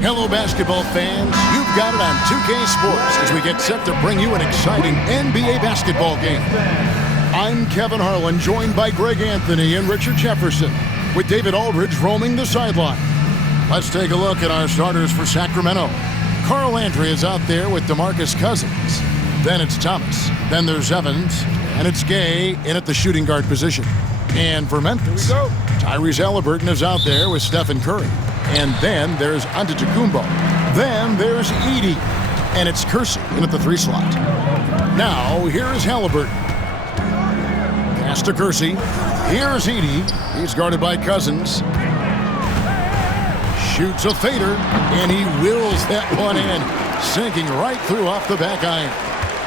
Hello, basketball fans. You've got it on 2K Sports as we get set to bring you an exciting NBA basketball game. I'm Kevin Harlan, joined by Greg Anthony and Richard Jefferson, with David Aldridge roaming the sideline. Let's take a look at our starters for Sacramento. Carl Landry is out there with DeMarcus Cousins. Then it's Thomas. Then there's Evans. And it's Gay in at the shooting guard position. And for Memphis, Tyrese Haliburton is out there with Stephen Curry. And then there's Antetokounmpo. Then there's Edey. And it's Kersey in at the 3 slot. Now, here is Haliburton. Pass to Kersey. Here's Edey. He's guarded by Cousins. Shoots a fader, and he wills that one in, sinking right through off the back iron.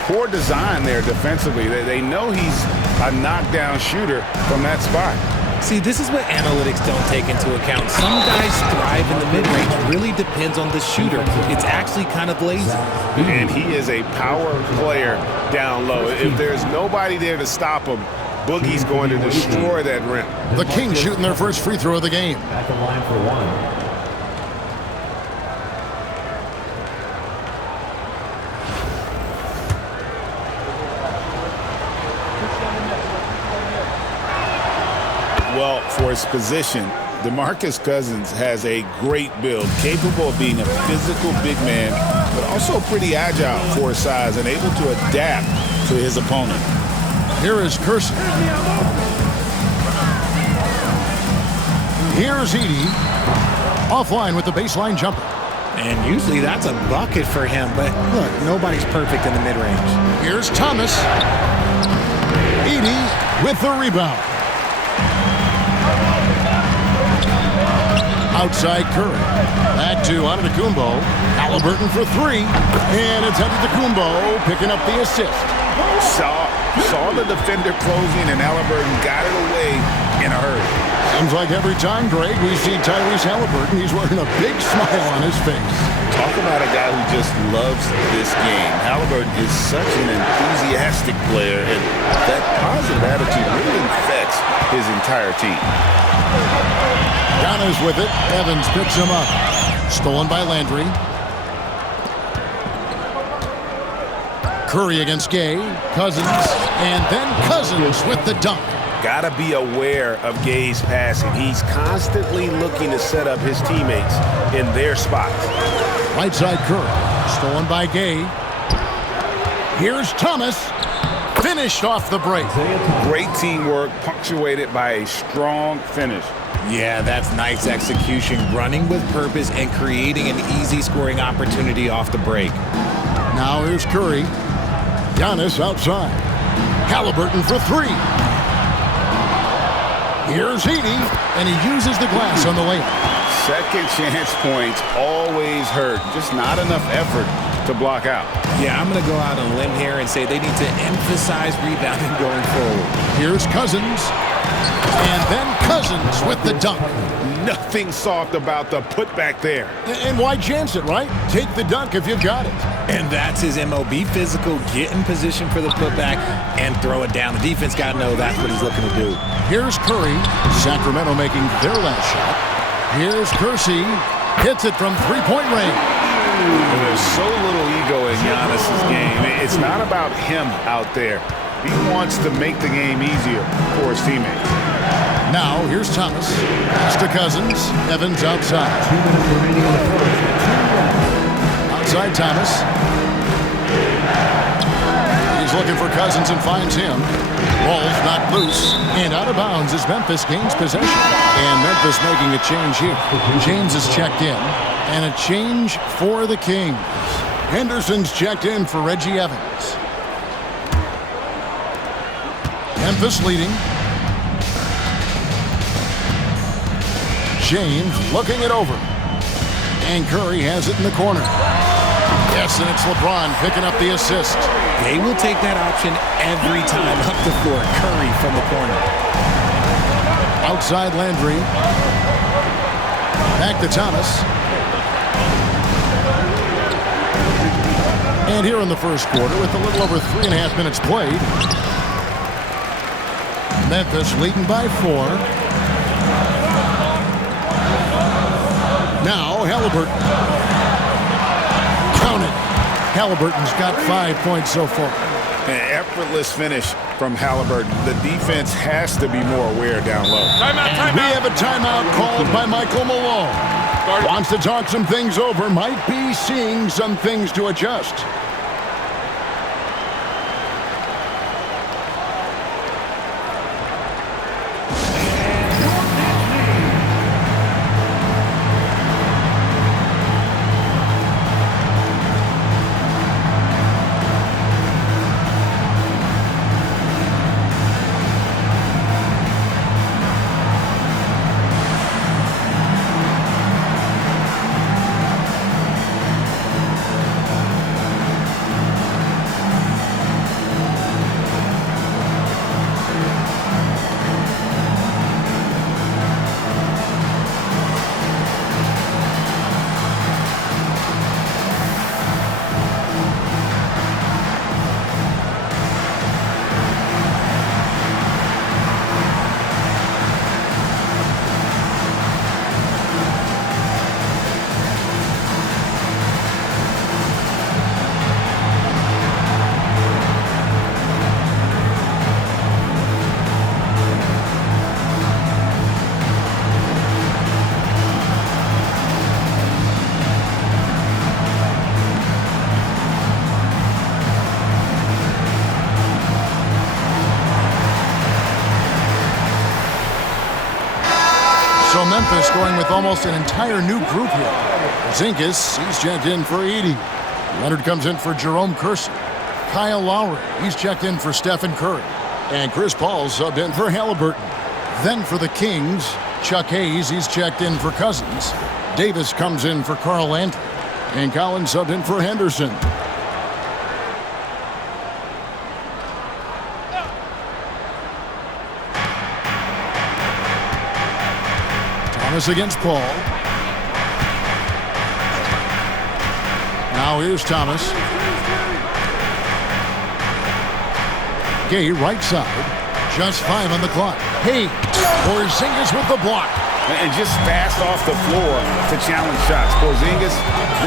Poor design there defensively. They know he's a knockdown shooter from that spot. See, this is what analytics don't take into account. Some guys thrive in the mid-range. Really depends on the shooter. It's actually kind of lazy. And he is a power player down low. If there's nobody there to stop him, Boogie's going to destroy that rim. The Kings shooting their first free throw of the game. At the line for one. Well, for his position, DeMarcus Cousins has a great build, capable of being a physical big man, but also pretty agile for his size and able to adapt to his opponent. Here is Kersey. Here's Edey. Offline with the baseline jumper. And usually that's a bucket for him, but look, nobody's perfect in the mid-range. Here's Thomas. Edey with the rebound. Outside Curry. Back to Antetokounmpo. Halliburton for three. And it's Antetokounmpo picking up the assist. Saw the defender closing, and Halliburton got it away in a hurry. Seems like every time, Greg, we see Tyrese Halliburton, he's wearing a big smile on his face. Talk about a guy who just loves this game. Halliburton is such an enthusiastic player, and that positive attitude really infects his entire team. Giannis with it. Evans picks him up. Stolen by Landry. Curry against Gay. Cousins. And then Cousins with the dunk. Got to be aware of Gay's passing. He's constantly looking to set up his teammates in their spots. Right side Curry. Stolen by Gay. Here's Thomas. Finished off the break. Great teamwork, punctuated by a strong finish. Yeah, that's nice execution, running with purpose and creating an easy scoring opportunity off the break. Now here's Curry. Giannis outside. Halliburton for three. Here's Edey, and he uses the glass on the layup. Second chance points always hurt. Just not enough effort to block out. Yeah, I'm going to go out on a limb here and say they need to emphasize rebounding going forward. Here's Cousins. And then Cousins with the dunk. Nothing soft about the putback there. And why chance it, right? Take the dunk if you've got it. And that's his MO. Be physical, get in position for the putback, and throw it down. The defense got to know that's what he's looking to do. Here's Curry. Sacramento making their last shot. Here's Kersey. Hits it from three-point range. There's so little ego in Giannis' game. It's not about him out there. He wants to make the game easier for his teammates. Now, here's Thomas. Pass to Cousins. Evans outside. 2 minutes remaining in the first. Outside Thomas. He's looking for Cousins and finds him. Ball's not loose. And out of bounds as Memphis gains possession. And Memphis making a change here. James is checked in. And a change for the Kings. Henderson's checked in for Reggie Evans. Memphis leading. James looking it over. And Curry has it in the corner. Yes, and it's LeBron picking up the assist. They will take that option every time up the floor. Curry from the corner. Outside Landry. Back to Thomas. And here in the first quarter, with a little over 3.5 minutes played, Memphis leading by 4. Now Halliburton. Count it. Halliburton's got 5 points so far. An effortless finish from Halliburton. The defense has to be more aware down low. And we have a timeout called by Michael Malone. Wants to talk some things over. Might be seeing some things to adjust. So Memphis going with almost an entire new group here. Porzingis, he's checked in for Edey. Leonard comes in for Jerome Kersey. Kyle Lowry, he's checked in for Stephen Curry. And Chris Paul subbed in for Halliburton. Then for the Kings, Chuck Hayes, he's checked in for Cousins. Davis comes in for Carl Landry. And Collins subbed in for Henderson. Thomas against Paul. Now here's Thomas. Gay right side. Just 5 on the clock. Hayes. Porzingis with the block. And just fast off the floor to challenge shots. Porzingis,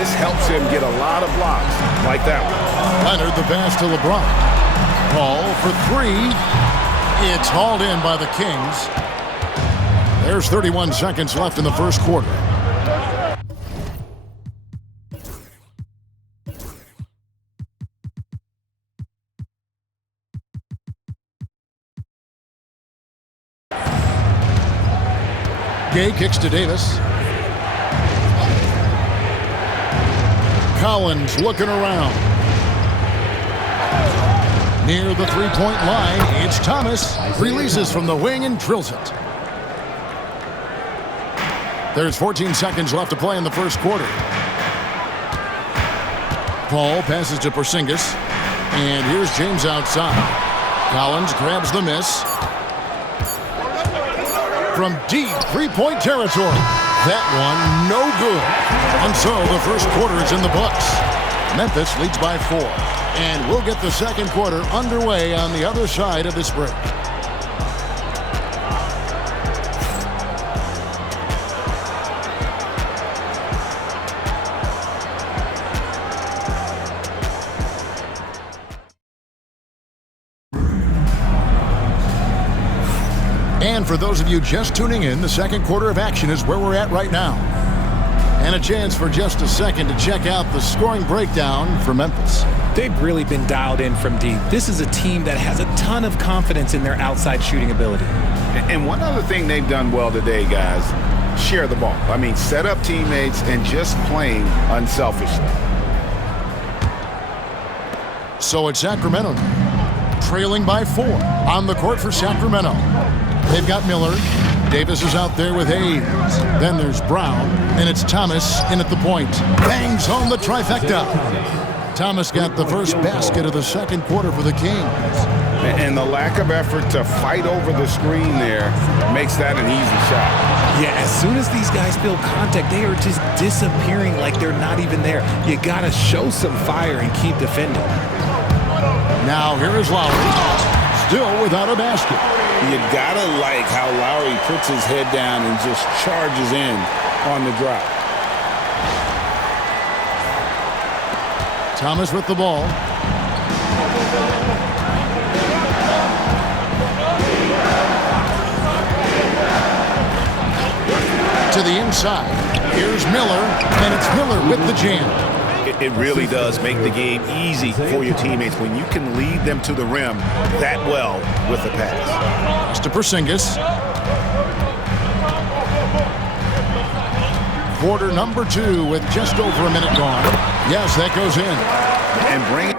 this helps him get a lot of blocks like that one. Leonard the pass to LeBron. Paul for 3. It's hauled in by the Kings. There's 31 seconds left in the first quarter. Gay kicks to Davis. Collins looking around. Near the three-point line, it's Thomas. Releases from the wing and drills it. There's 14 seconds left to play in the first quarter. Paul passes to Porzingis. And here's James outside. Collins grabs the miss. From deep three-point territory. That one, no good. And so the first quarter is in the books. Memphis leads by 4. And we'll get the second quarter underway on the other side of this break. And for those of you just tuning in, the second quarter of action is where we're at right now. And a chance for just a second to check out the scoring breakdown for Memphis. They've really been dialed in from deep. This is a team that has a ton of confidence in their outside shooting ability. And one other thing they've done well today, guys, share the ball. I mean, set up teammates and just playing unselfishly. So it's Sacramento now, trailing by 4 on the court for Sacramento. They've got Miller. Davis is out there with Hayes. Then there's Brown, and it's Thomas in at the point. Bangs home the trifecta. Thomas got the first basket of the second quarter for the Kings. And the lack of effort to fight over the screen there makes that an easy shot. Yeah, as soon as these guys feel contact, they are just disappearing like they're not even there. You got to show some fire and keep defending. Now here is Lowry. Still without a basket. You gotta like how Lowry puts his head down and just charges in on the drop. Thomas with the ball. To the inside. Here's Miller, and it's Miller with the jam. It really does make the game easy for your teammates when you can lead them to the rim that well with the pass. Pass to Porzingis. Quarter number 2 with just over a minute gone. Yes, that goes in. And bring it.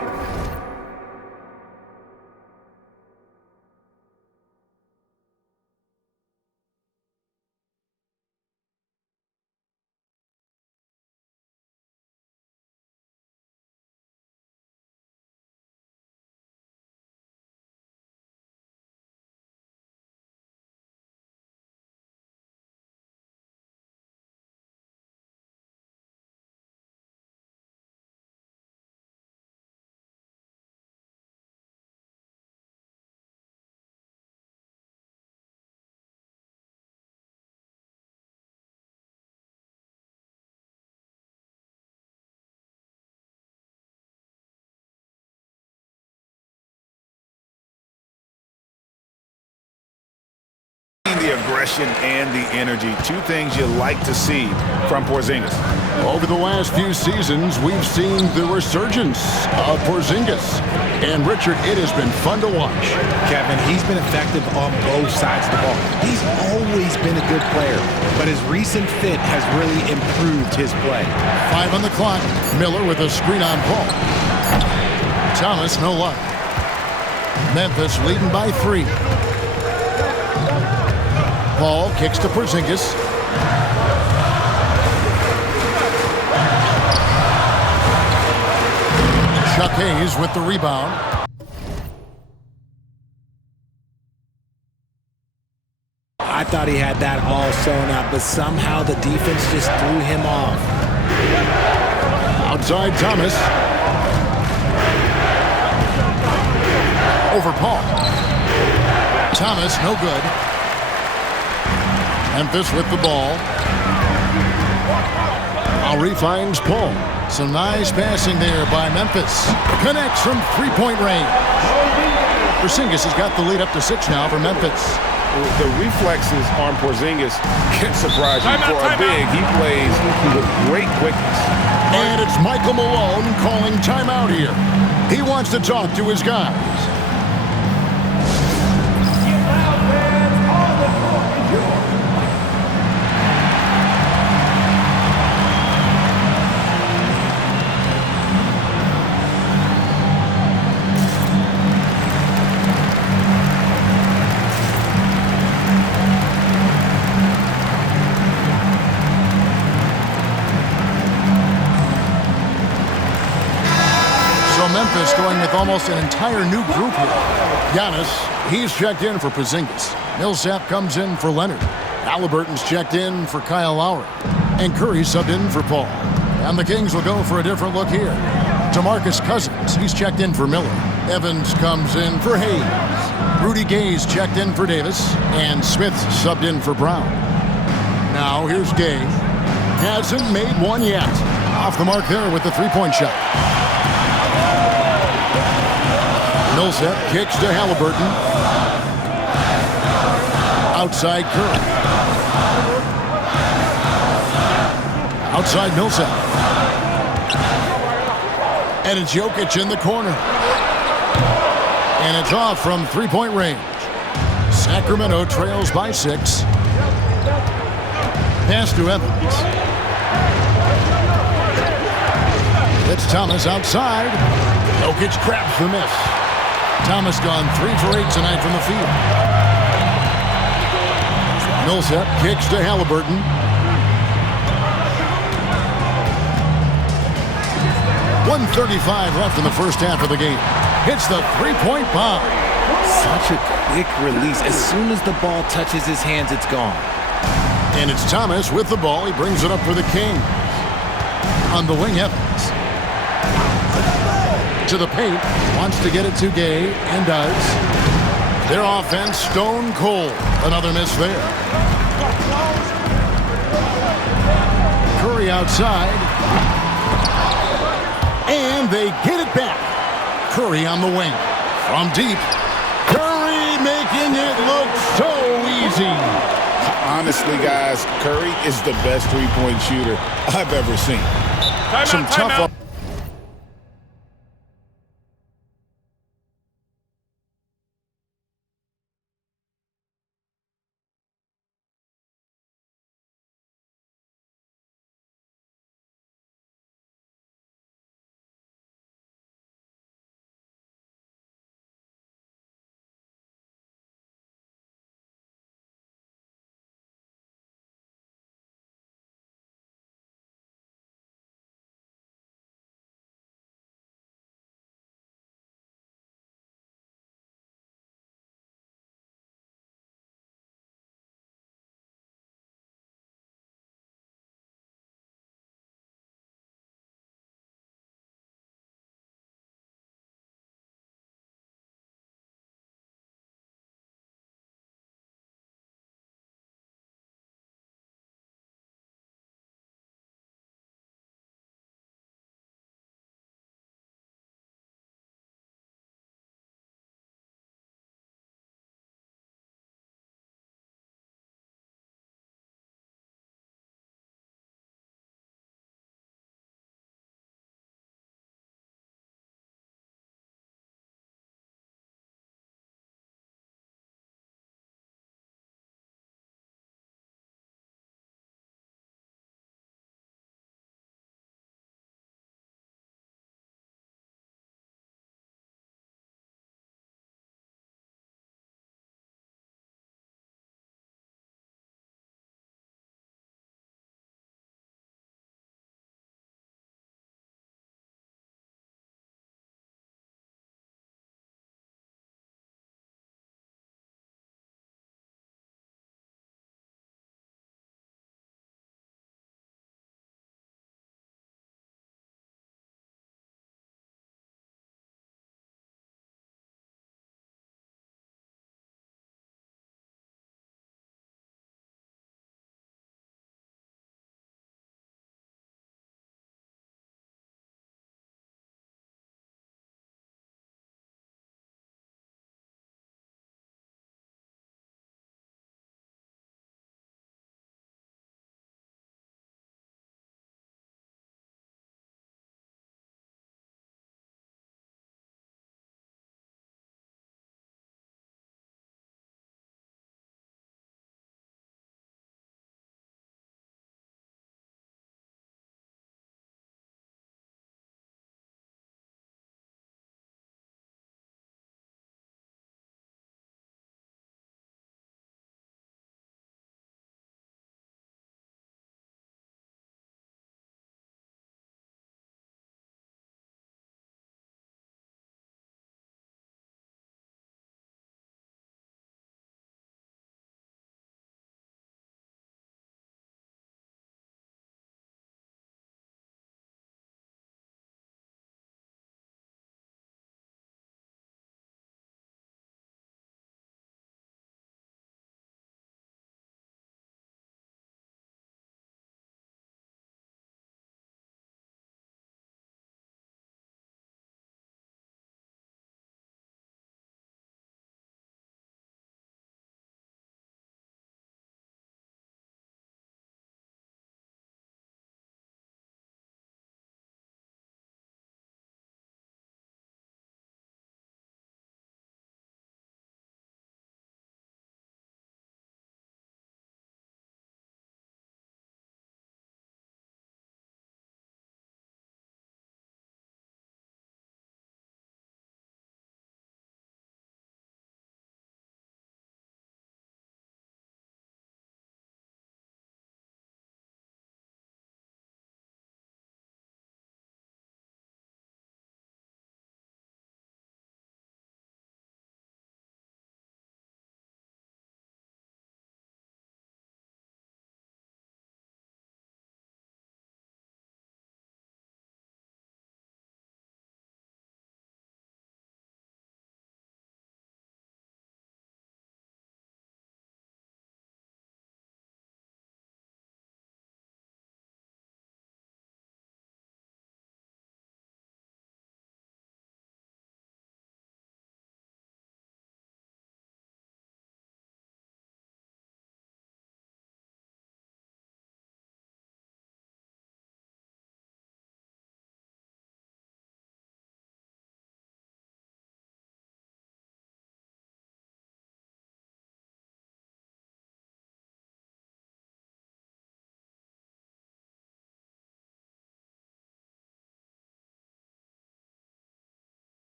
The aggression and the energy, two things you like to see from Porzingis. Over the last few seasons, we've seen the resurgence of Porzingis. And Richard, it has been fun to watch. Kevin, he's been effective on both sides of the ball. He's always been a good player, but his recent fit has really improved his play. 5 on the clock. Miller with a screen on Paul. Thomas, no luck. Memphis leading by 3. Paul kicks to Porzingis. Chuck Hayes with the rebound. I thought he had that all sewn up, but somehow the defense just threw him off. Outside Thomas. Over Paul. Thomas, no good. Memphis with the ball. Lowry finds Paul. Some nice passing there by Memphis. Connects from three-point range. Porzingis has got the lead up to 6 now for Memphis. The reflexes on Porzingis can surprise you. For a big, he plays with great quickness. And it's Michael Malone calling timeout here. He wants to talk to his guys. Memphis going with almost an entire new group here. Giannis, he's checked in for Porzingis. Millsap comes in for Leonard. Halliburton's checked in for Kyle Lowry. And Curry subbed in for Paul. And the Kings will go for a different look here. DeMarcus Cousins, he's checked in for Miller. Evans comes in for Hayes. Rudy Gay's checked in for Davis. And Smith's subbed in for Brown. Now here's Gay. Hasn't made one yet. Off the mark there with the three-point shot. Millsap kicks to Halliburton. Outside Curry. Outside Millsap. And it's Jokic in the corner. And it's off from three-point range. Sacramento trails by 6. Pass to Evans. It's Thomas outside. Jokic grabs the miss. Thomas gone 3 for 8 tonight from the field. Millsap kicks to Halliburton. .135 left in the first half of the game. Hits the three-point bomb. Such a quick release. As soon as the ball touches his hands, it's gone. And it's Thomas with the ball. He brings it up for the Kings. On the wing, Evans. To the paint, wants to get it to Gay, and does. Their offense stone cold. Another miss there. Curry outside. And they get it back. Curry on the wing. From deep. Curry making it look so easy. Honestly, guys, Curry is the best three-point shooter I've ever seen. Some tough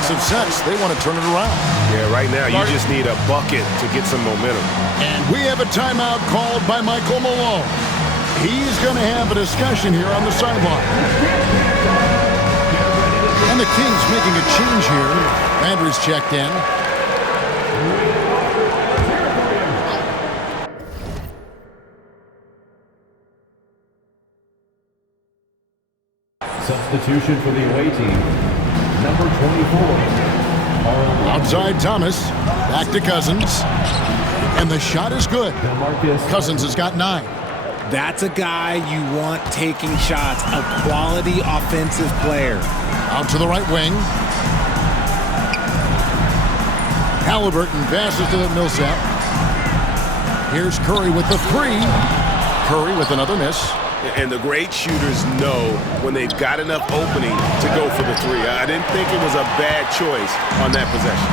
defensive sets. They want to turn it around. Yeah, right now you just need a bucket to get some momentum. And we have a timeout called by Michael Malone. He's going to have a discussion here on the sideline. And the Kings making a change here. Andrews checked in. Substitution for the away team. Number 24. Outside Thomas. Back to Cousins. And the shot is good. Cousins has got 9. That's a guy you want taking shots, a quality offensive player. Out to the right wing. Halliburton passes to Millsap. Here's Curry with the 3. Curry with another miss. And the great shooters know when they've got enough opening to go for the 3. I didn't think it was a bad choice on that possession.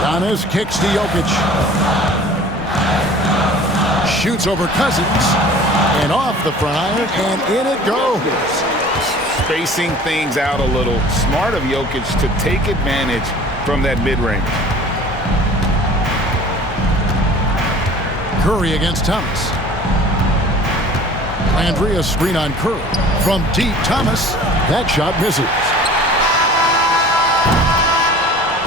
Giannis kicks to Jokic. Shoots over Cousins. And off the front iron, and in it goes. Spacing things out a little. Smart of Jokic to take advantage from that mid-range. Curry against Thomas. Landry, a screen on Curry. From deep, Thomas. That shot misses.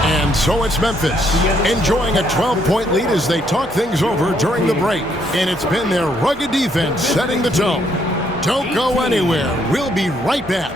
And so it's Memphis, enjoying a 12-point lead as they talk things over during the break. And it's been their rugged defense setting the tone. Don't go anywhere. We'll be right back.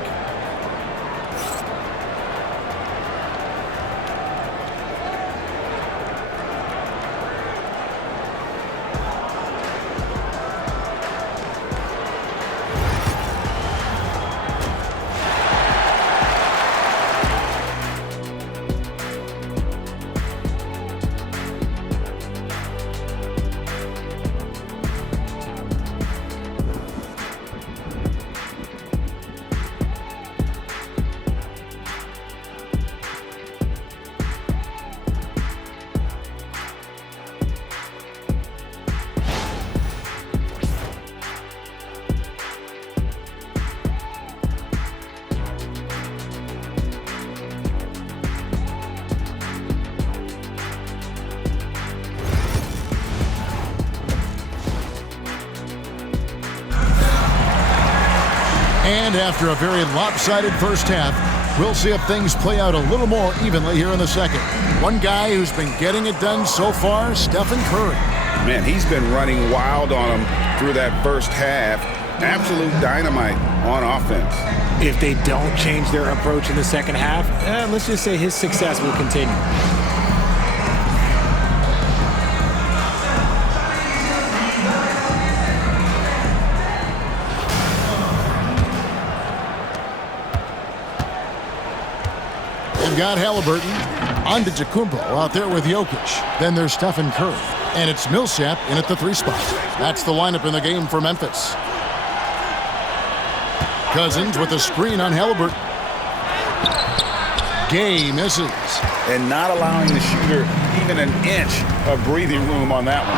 And after a very lopsided first half, we'll see if things play out a little more evenly here in the second. One guy who's been getting it done so far, Stephen Curry. Man, he's been running wild on him through that first half. Absolute dynamite on offense. If they don't change their approach in the second half, let's just say his success will continue. They've got Halliburton. On to Antetokounmpo out there with Jokic. Then there's Stephen Curry. And it's Millsap in at the 3 spot. That's the lineup in the game for Memphis. Cousins with a screen on Halliburton. Gay misses. And not allowing the shooter even an inch of breathing room on that one.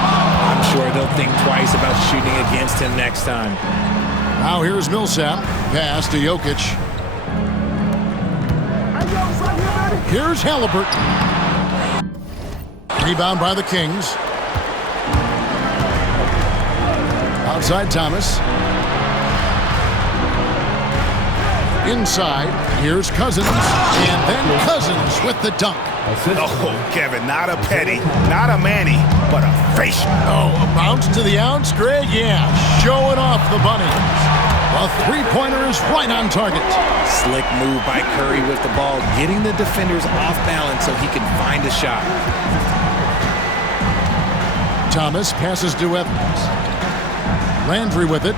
I'm sure they'll think twice about shooting against him next time. Now here's Millsap. Pass to Jokic. Here's Halliburton. Rebound by the Kings. Outside Thomas. Inside, here's Cousins. And then Cousins with the dunk. Oh, Kevin, not a petty, not a Manny, but a facial. Oh, a bounce to the ounce, Greg? Yeah, showing off the bunnies. A three-pointer is right on target. Slick move by Curry with the ball, getting the defenders off balance so he can find a shot. Thomas passes to Evans. Landry with it.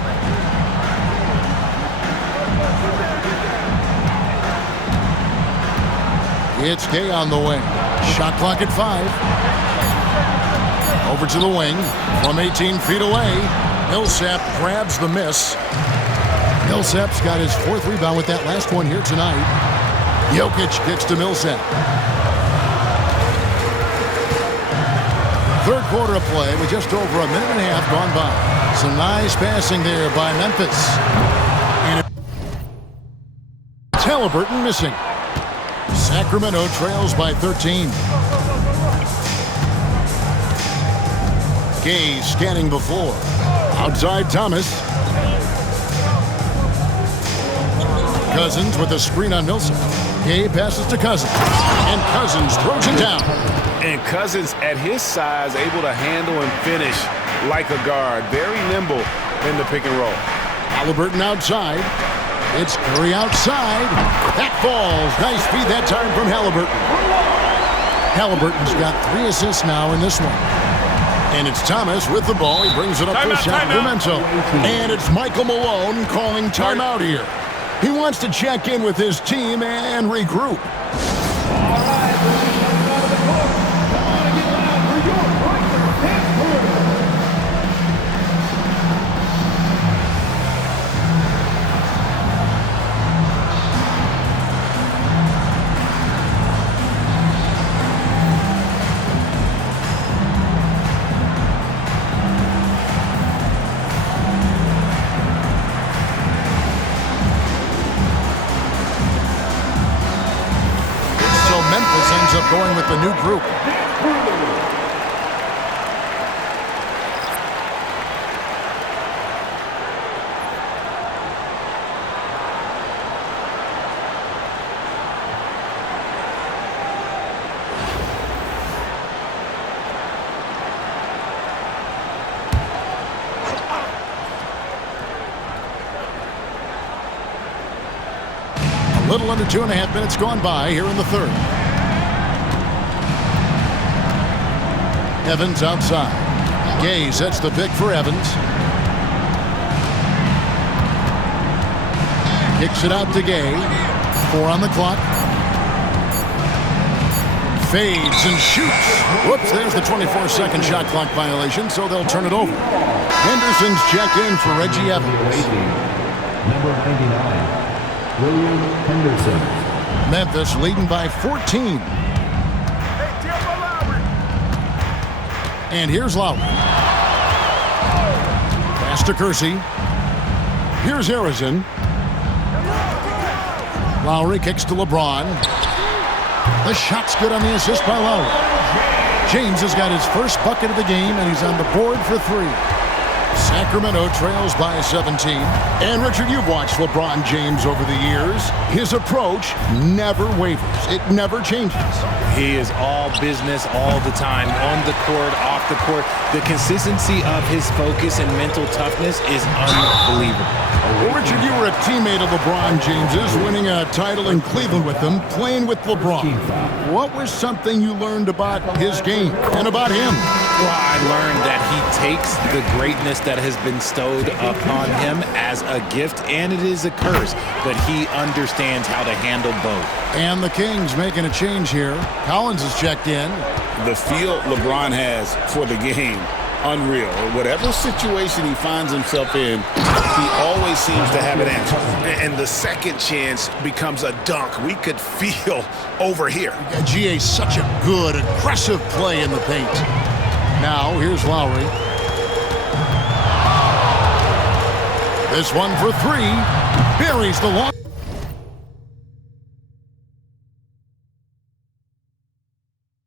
It's Gay on the wing. Shot clock at 5. Over to the wing from 18 feet away. Millsap grabs the miss. Millsap's got his 4th rebound with that last one here tonight. Jokic kicks to Millsap. Third quarter of play with just over a minute and a half gone by. Some nice passing there by Memphis. And it's Halliburton missing. Sacramento trails by 13. Gay scanning the floor. Outside Thomas. Cousins with a screen on Millsap. Gay passes to Cousins. And Cousins throws it down. And Cousins, at his size, able to handle and finish like a guard. Very nimble in the pick and roll. Halliburton outside. It's Curry outside. That falls. Nice feed that time from Halliburton. Halliburton's got 3 assists now in this one. And it's Thomas with the ball. He brings it up for a shot. Memento. And it's Michael Malone calling timeout here. He wants to check in with his team and regroup. Going with the new group. A little under 2.5 minutes gone by here in the third. Evans outside. Gay sets the pick for Evans. Kicks it out to Gay. 4 on the clock. Fades and shoots. Whoops, there's the 24-second shot clock violation, so they'll turn it over. Henderson's checked in for Reggie Evans. Number 99, William Henderson. Memphis leading by 14. And here's Lowry. Pass to Kersey. Here's Harrison. Lowry kicks to LeBron. The shot's good on the assist by Lowry. James has got his first bucket of the game, and he's on the board for 3. Sacramento trails by 17. And Richard, you've watched LeBron James over the years. His approach never wavers. It never changes. He is all business all the time, on the court, off the court. The consistency of his focus and mental toughness is unbelievable. Well, Richard, you were a teammate of LeBron James's, winning a title in Cleveland with him, playing with LeBron. What was something you learned about his game and about him? Well, I learned that he takes the greatness that has been bestowed upon him as a gift, and it is a curse, but he understands how to handle both. And the Kings making a change here. Collins is checked in. The feel LeBron has for the game, unreal. Whatever situation he finds himself in, he always seems to have an answer. And the second chance becomes a dunk. We could feel over here. GA, such a good, aggressive play in the paint. Now, here's Lowry. This one for 3. Buries the long.